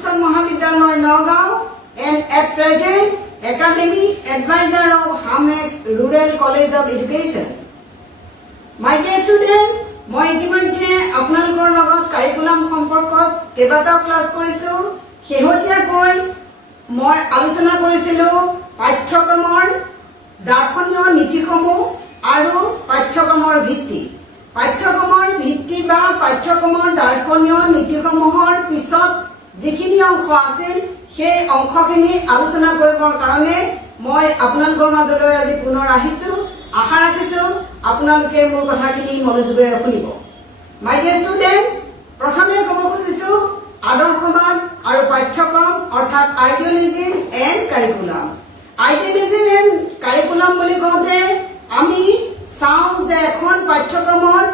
Mission Mahavidyalaya Nagaon and at present Academic Advisor of Hamek Rural College of Education. My dear students, মই ইতিমধ্যে আপোনালোকৰ লগত curriculum সম্পৰ্কত কেইবাটাও ক্লাছ কৰিছো। শেহতীয়াকৈ মই আলোচনা কৰিছিলো পাঠ্যক্ৰমৰ দাৰ্শনিক নীতিসমূহ আৰু পাঠ্যক্ৰমৰ ভিত্তি। পাঠ্যক্ৰমৰ ভিত্তি বা পাঠ্যক্ৰমৰ দাৰ্শনিক নীতিসমূহৰ পিছত যিখিনি অংশ আছিল সেই অংশখিনি আলোচনা কৰিবৰ কাৰণে মই আপোনালোকৰ মাজলৈ আজি পুনৰ আহিছো। আশা ৰাখিছো আপোনালোকে মোৰ কথাখিনি মনোযোগেৰে শুনিব। মাই ডিয়াৰ ষ্টুডেণ্টছ, প্ৰথমে ক'ব খুজিছো আদৰ্শবাদ আৰু পাঠ্যক্ৰম অৰ্থাৎ আইডিয়লজিম এণ্ড কাৰিকুলাম। আইডিয়লজিম এণ্ড কাৰিকুলাম বুলি কওঁতে আমি চাওঁ যে এখন পাঠ্যক্ৰমত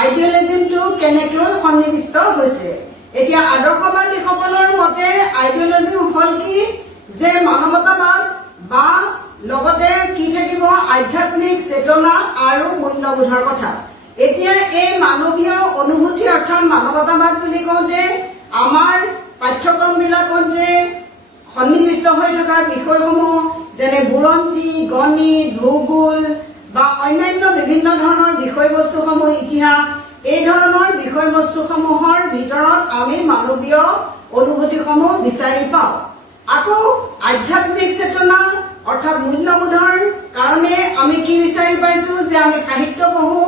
আইডিয়লজিমটো কেনেকৈ সন্নিৱিষ্ট হৈছে। এতিয়া আদৰ্শবাদীসকলৰ মতে আইডিয়লজিম হ'ল কি যে মানৱতাবাদ বা লগতে কি থাকিব আধ্যাত্মিক চেতনা আৰু মূল্যবোধৰ কথা। এতিয়া এই মানৱীয় অনুভূতি অৰ্থাৎ মানৱতাবাদ বুলি কওঁতে আমাৰ পাঠ্যক্ৰমবিলাকত যে সন্নিৱিষ্ট হৈ থকা বিষয়সমূহ যেনে বুৰঞ্জী, গণিত, ভূগোল বা অন্যান্য বিভিন্ন ধৰণৰ বিষয়বস্তুসমূহ, ইতিহাস, এই ধৰণৰ বিষয়বস্তুসমূহৰ ভিতৰত আমি মানৱীয় অনুভূতিসমূহ বিচাৰি পাওঁ। আকৌ আধ্যাত্মিক চেতনা অৰ্থাৎ মূল্যবোধৰ কাৰণে আমি কি বিচাৰি পাইছো যে আমি সাহিত্য পঢ়ো,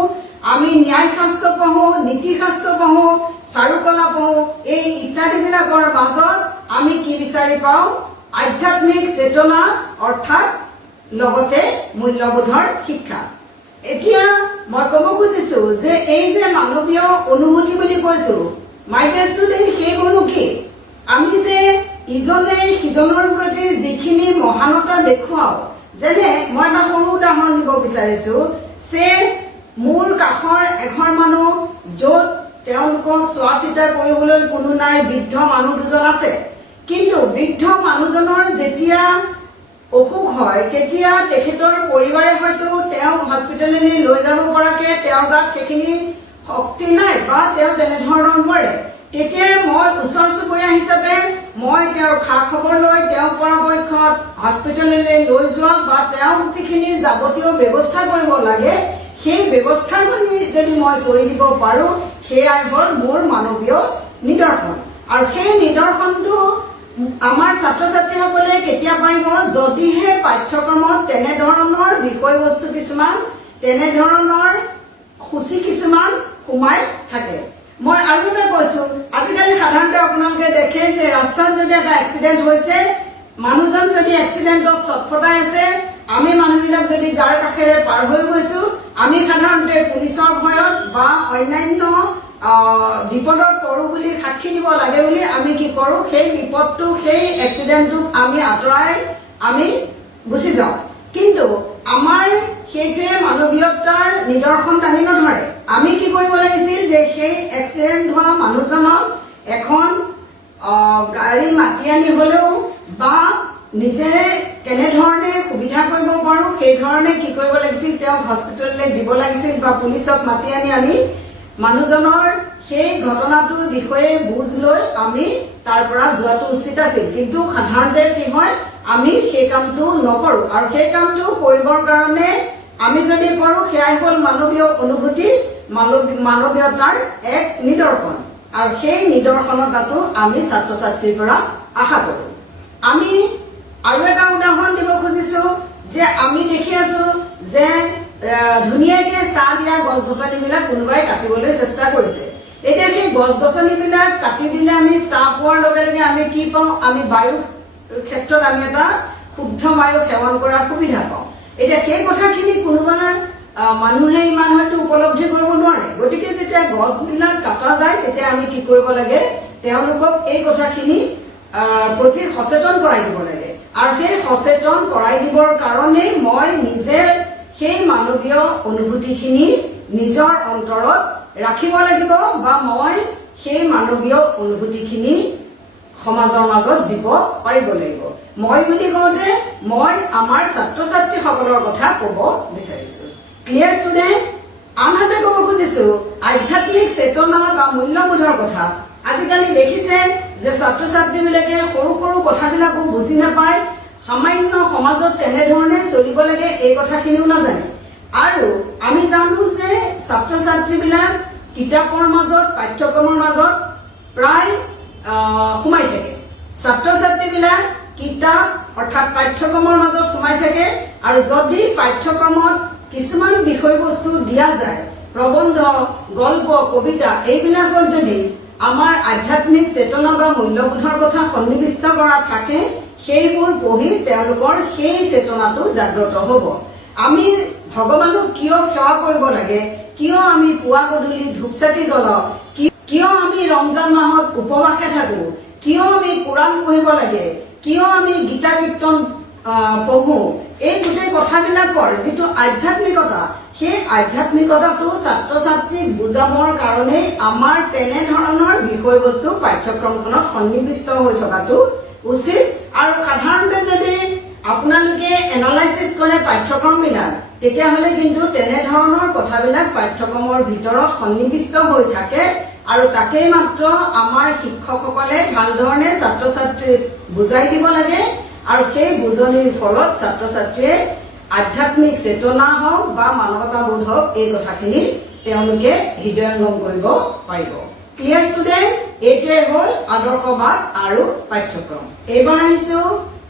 আমি ন্যায় শাস্ত্ৰ পঢ়ো, নীতি শাস্ত্ৰ পঢ়ো, চাৰুকলা পঢ়ো। এই ইত্যাদিবিলাকৰ মাজত আমি কি বিচাৰি পাওঁ আধ্যাত্মিক চেতনা অৰ্থাৎ লগতে মূল্যবোধৰ শিক্ষা। এতিয়া মই ক'ব খুজিছো যে এই যে মানৱীয় অনুভূতি বুলি কৈছো মাই ডিয়াৰ ষ্টুডেণ্ট, সেইবোৰনো কি? আমি যে ইজনে সিজনৰ প্ৰতি যিখিনি মহানতা দেখুৱাওঁ, যেনে মই এটা সৰু উদাহৰণ দিব বিচাৰিছো যে মোৰ কাষৰ এঘৰ মানুহ য'ত তেওঁলোকক চোৱা চিতা কৰিবলৈ কোনো নাই, বৃদ্ধ মানুহ দুজন আছে, কিন্তু বৃদ্ধ মানুহজনৰ যেতিয়া অসুখ হয় কেতিয়া তেখেতৰ পৰিবাৰে হয়তো তেওঁক হস্পিটেললৈ লৈ যাব পৰাকে তেওঁৰ গাত সেইখিনি শক্তি নাই বা তেওঁ তেনেধৰণৰ মৰে, তেতিয়া মই ওচৰ চুবুৰীয়া হিচাপে মই তেওঁৰ খা খবৰ লৈ তেওঁক পৰাপক্ষত হস্পিটেললৈ লৈ যোৱা বা তেওঁক যিখিনি যাৱতীয় ব্যৱস্থা কৰিব লাগে সেই ব্যৱস্থাখিনি যদি মই কৰি দিব পাৰো সেয়াই হ'ল মোৰ মানৱীয় নিদৰ্শন। আৰু সেই নিদৰ্শনটো আমাৰ ছাত্ৰ ছাত্ৰীসকলে কেতিয়া পাৰিব যদিহে পাঠ্যক্ৰমত তেনেধৰণৰ বিষয়বস্তু কিছুমান, তেনেধৰণৰ সূচী কিছুমান সোমাই থাকে। মই আৰু এটা কৈছো, আজিকালি সাধাৰণতে আপোনালোকে দেখে যে ৰাস্তাত যদি এটা এক্সিডেণ্ট হৈছে, মানুহজন যদি এক্সিডেণ্টত চটফটাই আছে, আমি মানুহবিলাক যদি গাৰ কাষেৰে পাৰ হৈ গৈছো, আমি সাধাৰণতে পুলিচৰ ভয়ত বা অন্যান্য বিপদত পৰো বুলি সাক্ষী দিব লাগে বুলি আমি কি কৰো সেই বিপদটো, সেই এক্সিডেণ্টটোক আমি আঁতৰাই আমি গুচি যাওঁ। কিন্তু আমাৰ সেইটোৱে মানৱীয়তাৰ নিদৰ্শন দাঙি নধৰে। আমি কি কৰিব লাগিছিল যে সেই এক্সিডেণ্ট হোৱা মানুহজনক এখন গাড়ী মাতি আনি হলেও বা নিজেৰে কেনেধৰণে সুবিধা কৰিব পাৰো সেই ধৰণে কি কৰিব লাগিছিল, তেওঁক হস্পিটেললৈ দিব লাগিছিল বা পুলিচক মাতি আনি আমি মানুহজনৰ সেই ঘটনাটোৰ বিষয়ে বুজ লৈ আমি তাৰ পৰা যোৱাটো উচিত আছিল। কিন্তু সাধাৰণতে কি হয় আমি সেই কামটো নকৰো, আৰু সেই কামটো কৰিবৰ কাৰণে আমি যদি কৰো সেয়াই হ'ল মানৱীয় অনুভূতি, মানৱীয়তাৰ এক নিদৰ্শন। আৰু সেই নিদৰ্শনতাটো আমি ছাত্ৰ ছাত্ৰীৰ পৰা আশা কৰো। আমি আৰু এটা উদাহৰণ দিব খুজিছো যে আমি দেখি আছো যে ধুনীয়াকে চাহ দিয়া গছ গছনিবিলাক কোনোবাই কাটিবলৈ চেষ্টা কৰিছে। এতিয়া সেই গছ গছনিবিলাক কাটি দিলে আমি চাহ পোৱাৰ লগে লগে আমি কি পাওঁ, আমি বায়ুৰ ক্ষেত্ৰত আমি এটা শুদ্ধ বায়ু সেৱন কৰাৰ সুবিধা পাওঁ। এতিয়া সেই কথাখিনি কোনোবা মানুহে ইমান হয়তো উপলব্ধি কৰিব নোৱাৰে। গতিকে যেতিয়া গছবিলাক কটা যায় তেতিয়া আমি কি কৰিব লাগে, তেওঁলোকক এই কথাখিনি প্ৰতি সচেতন কৰাই দিব লাগে। আৰু সেই সচেতন কৰাই দিবৰ কাৰণে মই নিজে সেই মানৱীয় অনুভূতিখিনি নিজৰ অন্তৰত ৰাখিব লাগিব বা মই সেই মানৱীয় অনুভূতিখিনি সমাজৰ মাজত দিব পাৰিব লাগিব। মই বুলি কওঁতে মই আমাৰ ছাত্ৰ ছাত্ৰীসকলৰ কথা ক'ব বিচাৰিছো। Clear student? আনহাতে ক'ব খুজিছো আধ্যাত্মিক চেতনা বা মূল্যবোধৰ কথা। আজিকালি দেখিছে যে ছাত্ৰ ছাত্ৰীবিলাকে সৰু সৰু কথাবিলাকো বুজি নাপায়, সামান্য সমাজত কেনেধৰণে চলিব লাগে এই কথাখিনিও নাজানে। আৰু আমি জানো যে ছাত্ৰ ছাত্ৰীবিলাক কিতাপৰ মাজত পাঠ্যক্ৰমৰ মাজত প্ৰায় সোমাই থাকে। ছাত্ৰ ছাত্ৰীবিলাক কিতাপ অৰ্থাৎ পাঠ্যক্ৰমৰ মাজত সোমাই থাকে। আৰু যদি পাঠ্যক্ৰমত কিছুমান বিষয়বস্তু দিয়া যায়, প্ৰবন্ধ, গল্প, কবিতা, এইবিলাকত যদি আমাৰ আধ্যাত্মিক চেতনা বা মূল্যবোধৰ কথা সন্নিৱিষ্ট কৰা থাকে, সেইবোৰ পঢ়ি তেওঁলোকৰ সেই চেতনাটো জাগ্ৰত হ'ব। আমি ভগৱানক কিয় সেৱা কৰিব লাগে, কিয় আমি পুৱা গধূলি ধূপ চাকি জ্বলাওঁ, কিয় আমি ৰমজান মাহত উপবাসে থাকো, কিয় আমি কোৰাণ পঢ়িব লাগে, কিয় আমি গীতা কীৰ্তন পঢ়ো, এই গোটেই কথাবিলাকৰ যিটো আধ্যাত্মিকতা, সেই আধ্যাত্মিকতাটো ছাত্ৰ ছাত্ৰীক বুজাবৰ কাৰণেই আমাৰ তেনেধৰণৰ বিষয়বস্তু পাঠ্যক্ৰমখনত সন্নিৱিষ্ট হৈ থকাটো উচিত। আৰু সাধাৰণতে যদি আপোনালোকে এনালাইচিছ কৰে পাঠ্যক্ৰমবিলাক, তেতিয়াহ'লে কিন্তু তেনেধৰণৰ কথাবিলাক পাঠ্যক্ৰমৰ ভিতৰত সন্নিৱিষ্ট হৈ থাকে। আৰু তাকেই মাত্ৰ আমাৰ শিক্ষকসকলে ভালধৰণে ছাত্ৰ ছাত্ৰীক বুজাই দিব লাগে। আৰু সেই বুজনিৰ ফলত ছাত্ৰ ছাত্ৰীয়ে আধ্যাত্মিক চেতনা হওক বা মানৱতাবোধ হওক এই কথাখিনি তেওঁলোকে হৃদয়ংগম কৰিব পাৰিব। Clear student? এইটোৱে হ'ল আদৰ্শবাদ আৰু পাঠ্যক্ৰম। এইবাৰ আহিছো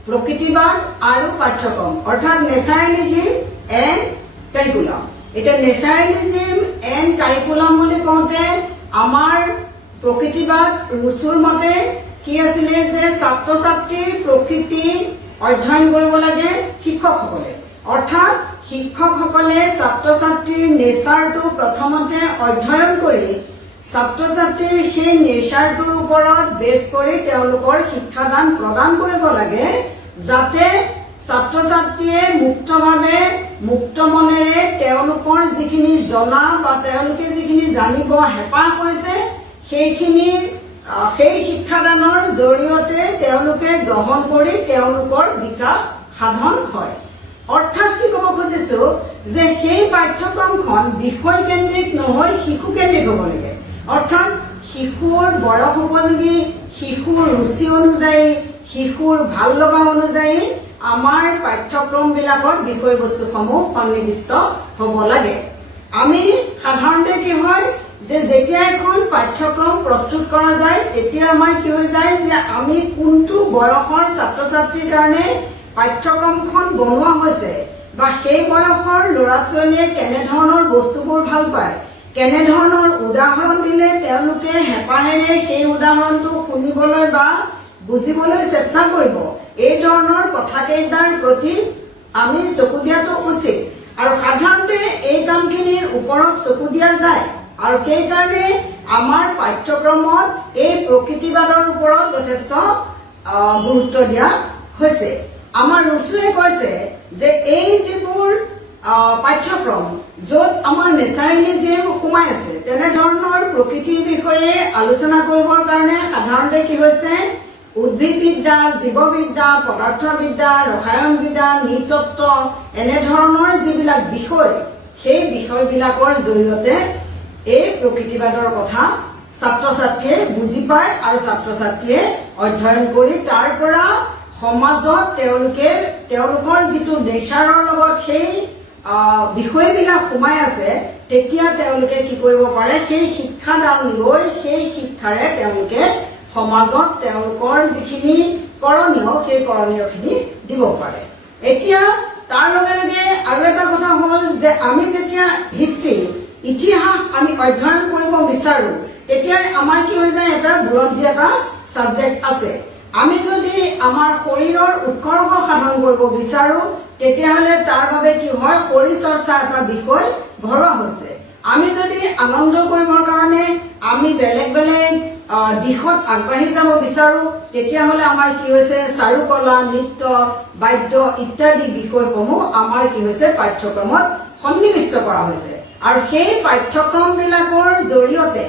প্ৰকৃতিবাদ আৰু পাঠ্যক্ৰম, অৰ্থাৎ নেচাৰেলিজিম এণ্ড কাৰিকুলাম। এতিয়া নেচাৰেলিজিম এণ্ড কাৰিকুলাম বুলি কওঁতে আমাৰ প্ৰকৃতিবাদ ৰুচুৰ মতে কি আছিলে যে ছাত্ৰ ছাত্ৰীৰ প্ৰকৃতি অধ্যয়ন কৰিব লাগে শিক্ষকসকলে। অৰ্থাৎ শিক্ষকসকলে ছাত্ৰ ছাত্ৰীৰ নেচাৰটো প্ৰথমতে অধ্যয়ন কৰি ছাত্ৰ ছাত্ৰীৰ সেই নেচাৰটোৰ ওপৰত বেছ কৰি তেওঁলোকৰ শিক্ষাদান প্ৰদান কৰিব লাগে, যাতে ছাত্ৰ ছাত্ৰীয়ে মুক্তভাৱে মুক্ত মনেৰে তেওঁলোকৰ যিখিনি জনা বা তেওঁলোকে যিখিনি জানিব হেঁপাহ কৰিছে সেই শিক্ষাদানৰ জৰিয়তে তেওঁলোকে গ্ৰহণ কৰি তেওঁলোকৰ বিকাশ সাধন হয়। অৰ্থাৎ কি ক'ব খুজিছো যে সেই পাঠ্যক্ৰমখন বিষয়কেন্দ্ৰিক নহয়, শিশুকেন্দ্ৰিক হ'ব লাগে। অৰ্থাৎ শিশুৰ বয়স উপযোগী, শিশুৰ ৰুচি অনুযায়ী, শিশুৰ ভাল লগা অনুযায়ী আমাৰ পাঠ্যক্ৰমবিলাকত বিষয়বস্তুসমূহ সন্নিৱিষ্ট হ'ব লাগে। আমি সাধাৰণতে কি হয় যে যেতিয়া এখন পাঠ্যক্ৰম প্ৰস্তুত কৰা যায়, তেতিয়া আমাৰ কি হৈ যায় যে আমি কোনটো বয়সৰ ছাত্ৰ ছাত্ৰীৰ কাৰণে পাঠ্যক্ৰমখন বনোৱা হৈছে বা সেই বয়সৰ ল'ৰা ছোৱালীয়ে কেনেধৰণৰ বস্তুবোৰ ভাল পায়, কেনেধৰণৰ উদাহৰণ দিলে তেওঁলোকে হেঁপাহেৰে সেই উদাহৰণটো শুনিবলৈ বা বুজিবলৈ চেষ্টা কৰিব, এই ধৰণৰ কথাকেইটাৰ প্ৰতি আমি চকু দিয়াটো উচিত। আৰু সাধাৰণতে এই কামখিনিৰ ওপৰত চকু দিয়া যায়। আৰু সেইকাৰণে আমাৰ পাঠ্যক্ৰমত এই প্ৰকৃতিবাদৰ ওপৰত যথেষ্ট গুৰুত্ব দিয়া হৈছে। আমাৰ ৰুচুৱে কৈছে যে এই যিবোৰ পাঠ্যক্ৰম য'ত আমাৰ নেচাৰেলিজিম সোমাই আছে, তেনেধৰণৰ প্ৰকৃতিৰ বিষয়ে আলোচনা কৰিবৰ কাৰণে সাধাৰণতে কি হৈছে উদ্ভিদবিদ্যা, জীৱবিদ্যা, পদাৰ্থবিদ্যা, ৰসায়নবিদ্যা, নৃতত্ব, এনেধৰণৰ যিবিলাক বিষয়, সেই বিষয়বিলাকৰ জৰিয়তে এই প্ৰকৃতিবাদৰ কথা ছাত্ৰ ছাত্ৰীয়ে বুজি পায় আৰু ছাত্ৰ ছাত্ৰীয়ে অধ্যয়ন কৰি তাৰ পৰা সমাজত তেওঁলোকে তেওঁলোকৰ যিটো নেচাৰৰ লগত সেই বিষয়বিলাক সোমাই আছে, তেতিয়া তেওঁলোকে কি কৰিব পাৰে, সেই শিক্ষাদান লৈ সেই শিক্ষাৰে তেওঁলোকে সমাজত তেওঁলোকৰ যিখিনি কৰণীয় সেই কৰণীয়খিনি দিব পাৰে। এতিয়া তাৰ লগে লগে আৰু এটা কথা হ'ল যে আমি যেতিয়া হিষ্ট্ৰী ইতিহাস আমি অধ্যয়ন কৰিব বিচাৰো, তেতিয়া আমাৰ কি হৈ যায়, এটা বুৰঞ্জী এটা ছাবজেক্ট আছে। আমি যদি আমাৰ শৰীৰৰ উৎকৰ্ষ সাধন কৰিব বিচাৰো, তেতিয়াহ'লে তাৰ বাবে কি হয়, শৰীৰ চৰ্চা এটা বিষয় ভৰোৱা হৈছে। আমি যদি আনন্দ কৰিবৰ কাৰণে আমি বেলেগ বেলেগ দিশত আগবাঢ়ি যাব বিচাৰো, তেতিয়াহ'লে আমাৰ কি হৈছে, চাৰুকলা, নৃত্য, বাদ্য ইত্যাদি বিষয়সমূহ আমাৰ কি হৈছে পাঠ্যক্ৰমত সন্নিৱিষ্ট কৰা হৈছে। আৰু সেই পাঠ্যক্ৰমবিলাকৰ জৰিয়তে,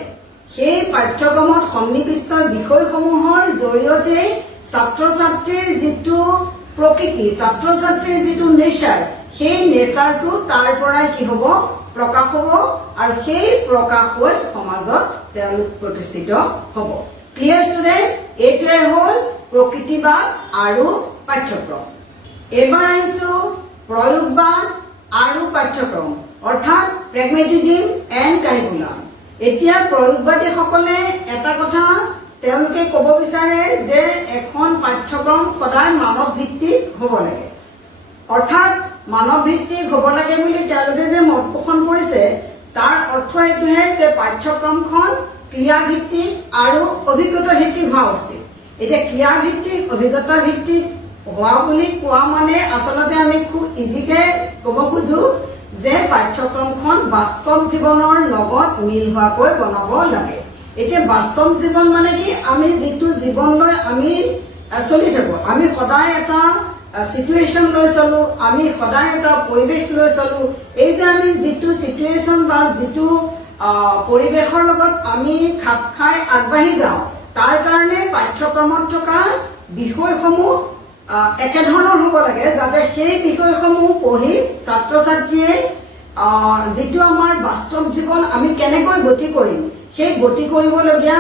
সেই পাঠ্যক্ৰমত সন্নিৱিষ্ট বিষয়সমূহৰ জৰিয়তে ছাত্ৰ ছাত্ৰীৰ যিটো প্ৰকৃতি, ছাত্ৰ ছাত্ৰীৰ যিটো নেচাৰ, সেই নেচাৰটো তাৰ পৰাই কি হ'ব, প্ৰকাশ হ'ব। আৰু সেই প্ৰকাশ হৈ সমাজত তেওঁলোক প্ৰতিষ্ঠিত হ'ব। Clear student? এইটোৱে হ'ল প্ৰকৃতিবাদ আৰু পাঠ্যক্ৰম। এবাৰ আহিছো প্ৰয়োগবাদ আৰু পাঠ্যক্ৰম অৰ্থাৎ প্ৰেগমেটিজিম এণ্ড কাৰিকুলাম। এতিয়া প্ৰয়োগবাদীসকলে এটা কথা তেওঁলোকে ক'ব বিচাৰে যে এখন পাঠ্যক্ৰম সদায় মানৱ ভিত্তিক হ'ব লাগে, অৰ্থাৎ মানৱ ভিত্তিক হ'ব লাগে বুলি তেওঁলোকে যে মত পোষণ কৰিছে তাৰ অৰ্থ এইটোহে যে পাঠ্যক্ৰমখন ক্ৰিয়াভিত্তিক আৰু অভিজ্ঞতা ভিত্তিক হোৱা উচিত। এতিয়া ক্ৰিয়াভিত্তিক অভিজ্ঞতা ভিত্তিক হোৱা বুলি কোৱা মানে আচলতে আমি খুব ইজিকে ক'ব খোজো যে পাঠ্যক্ৰমখন বাস্তৱ জীৱনৰ লগত মিল হোৱাকৈ বনাব লাগে। এতিয়া বাস্তৱ জীৱন মানে কি, আমি যিটো জীৱন লৈ আমি চলি থাকো, আমি সদায় এটা সিচুৱেশ্যন লৈ চলো, আমি সদায় এটা পৰিৱেশ লৈ চলো। এই যে আমি যিটো সিচুৱেশ্যন বা যিটো পৰিৱেশৰ লগত আমি খাপ খাই আগবাঢ়ি যাওঁ তাৰ কাৰণে পাঠ্যক্ৰমত থকা বিষয়সমূহ একেধৰণৰ হ'ব লাগে, যাতে সেই বিষয়সমূহ পঢ়ি ছাত্ৰ ছাত্ৰীয়ে যিটো আমাৰ বাস্তৱ জীৱন আমি কেনেকৈ গতি কৰিম সেই গতি কৰিবলগীয়া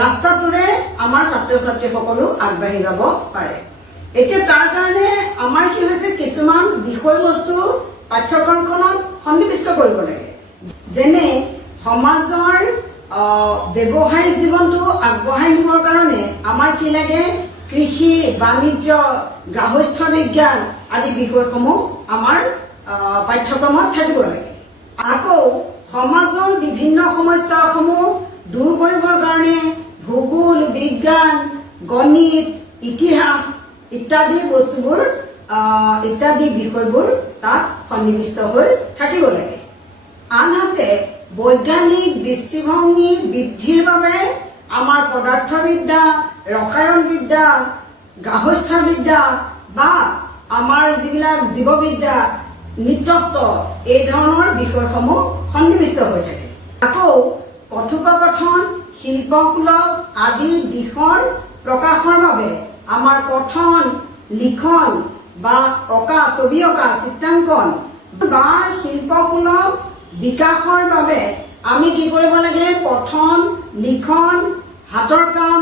ৰাস্তাটোৰে আমাৰ ছাত্ৰ ছাত্ৰীসকলো আগবাঢ়ি যাব পাৰে। এতিয়া তাৰ কাৰণে আমাৰ কি হৈছে, কিছুমান বিষয়বস্তু পাঠ্যক্ৰমখনত সন্নিৱিষ্ট কৰিব লাগে। যেনে সমাজৰ ব্যৱহাৰিক জীৱনটো আগবঢ়াই নিবৰ কাৰণে আমাৰ কি লাগে, কৃষি, বাণিজ্য, গাৰ্হস্থ্য বিজ্ঞান আদি বিষয়সমূহ আমাৰ পাঠ্যক্ৰমত থাকিব লাগে। আকৌ সমাজৰ বিভিন্ন সমস্যাসমূহ দূৰ কৰিবৰ কাৰণে ভূগোল, বিজ্ঞান, গণিত, ইতিহাস ইত্যাদি বস্তুবোৰ ইত্যাদি বিষয়বোৰ তাত সন্নিৱিষ্ট হৈ থাকিব লাগে। আনহাতে বৈজ্ঞানিক দৃষ্টিভংগী বৃদ্ধিৰ বাবে আমাৰ পদাৰ্থবিদ্যা, ৰসায়নবিদ্যা, গাৰ্হস্থ্যবিদ্যা বা আমাৰ যিবিলাক জীৱবিদ্যা, নৃতত্ব এই ধৰণৰ বিষয়সমূহ সন্নিৱিষ্ট হৈ থাকে। আকৌ কথোপকথন, শিল্পসুলভ আদি দিশৰ প্ৰকাশৰ বাবে আমাৰ কথন, লিখন বা অঁকা, ছবি অঁকা, চিত্ৰাংকন বা শিল্পসুলভ বিকাশৰ বাবে আমি কি কৰিব লাগে, পঠন, লিখন, হাতৰ কাম,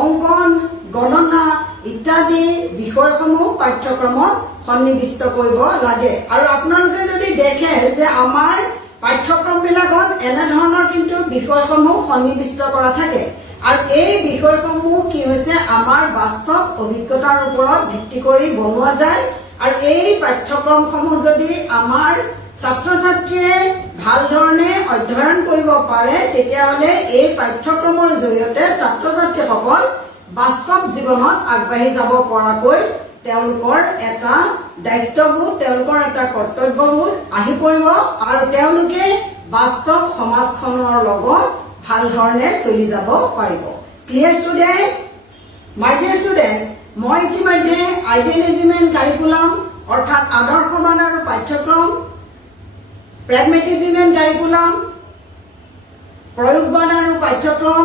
অংকন, গণনা ইত্যাদি বিষয়সমূহ পাঠ্যক্ৰমত সন্নিৱিষ্ট কৰিব লাগে। আৰু আপোনালোকে যদি দেখে যে আমাৰ পাঠ্যক্ৰমবিলাকত এনেধৰণৰ কিন্তু বিষয়সমূহ সন্নিৱিষ্ট কৰা থাকে আৰু এই বিষয়সমূহ কি হৈছে আমাৰ বাস্তৱ অভিজ্ঞতাৰ ওপৰত ভিত্তি কৰি বনোৱা যায়। আৰু এই পাঠ্যক্ৰমসমূহ যদি আমাৰ ছাত্ৰ ছাত্ৰীয়ে ভাল ধৰণে অধ্যয়ন কৰিব পাৰে তেতিয়াহ'লে এই পাঠ্যক্ৰমৰ জৰিয়তে ছাত্ৰ ছাত্ৰীসকল বাস্তৱ জীৱনত আগবাঢ়ি যাব পৰাকৈ তেওঁলোকৰ এটা দায়িত্ববোধ, তেওঁলোকৰ এটা কৰ্তব্যবোধ আহি পৰিব আৰু তেওঁলোকে বাস্তৱ সমাজখনৰ লগত ভাল ধৰণে চলি যাব পাৰিব। Clear student? মাই ডিয়াৰ ষ্টুডেণ্টছ, মই ইতিমধ্যে আইডিয়েলিজিম এণ্ড কাৰিকুলাম অৰ্থাৎ আদৰ্শবাদ আৰু পাঠ্যক্ৰম, প্ৰেগমেটিজিম এণ্ড কাৰিকুলাম, প্ৰয়োগবাদ আৰু পাঠ্যক্ৰম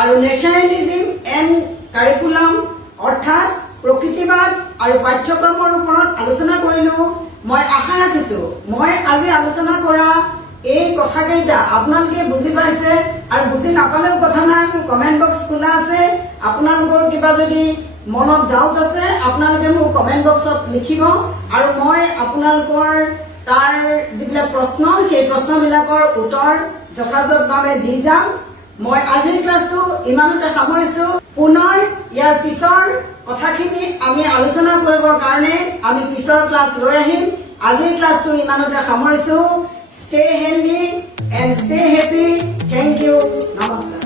আৰু নেচাৰেলিজিম এণ্ড কাৰিকুলাম অৰ্থাৎ প্ৰকৃতিবাদ আৰু পাঠ্যক্ৰমৰ ওপৰত আলোচনা কৰিলো। মই আশা ৰাখিছো মই আজি আলোচনা কৰা এই কথাকেইটা আপোনালোকে বুজি পাইছে, আৰু বুজি নাপালেও কথা নাই, মোৰ কমেণ্ট বক্স খোলা আছে। আপোনালোকৰ কিবা যদি মনত ডাউট আছে আপোনালোকে মোক কমেণ্ট বক্সত লিখিব আৰু মই আপোনালোকৰ তাৰ যিবিলাক প্ৰশ্ন সেই প্ৰশ্নবিলাকৰ উত্তৰ যথাযথভাৱে দি যাম। মই আজিৰ ক্লাছটো ইমানতে সামৰিছো। পুনৰ ইয়াৰ পিছৰ কথাখিনি আমি আলোচনা কৰিবৰ কাৰণে আমি পিছৰ ক্লাছ লৈ আহিম। আজিৰ ক্লাছটো ইমানতে সামৰিছো। Stay healthy and stay happy. Thank you. Namaskar.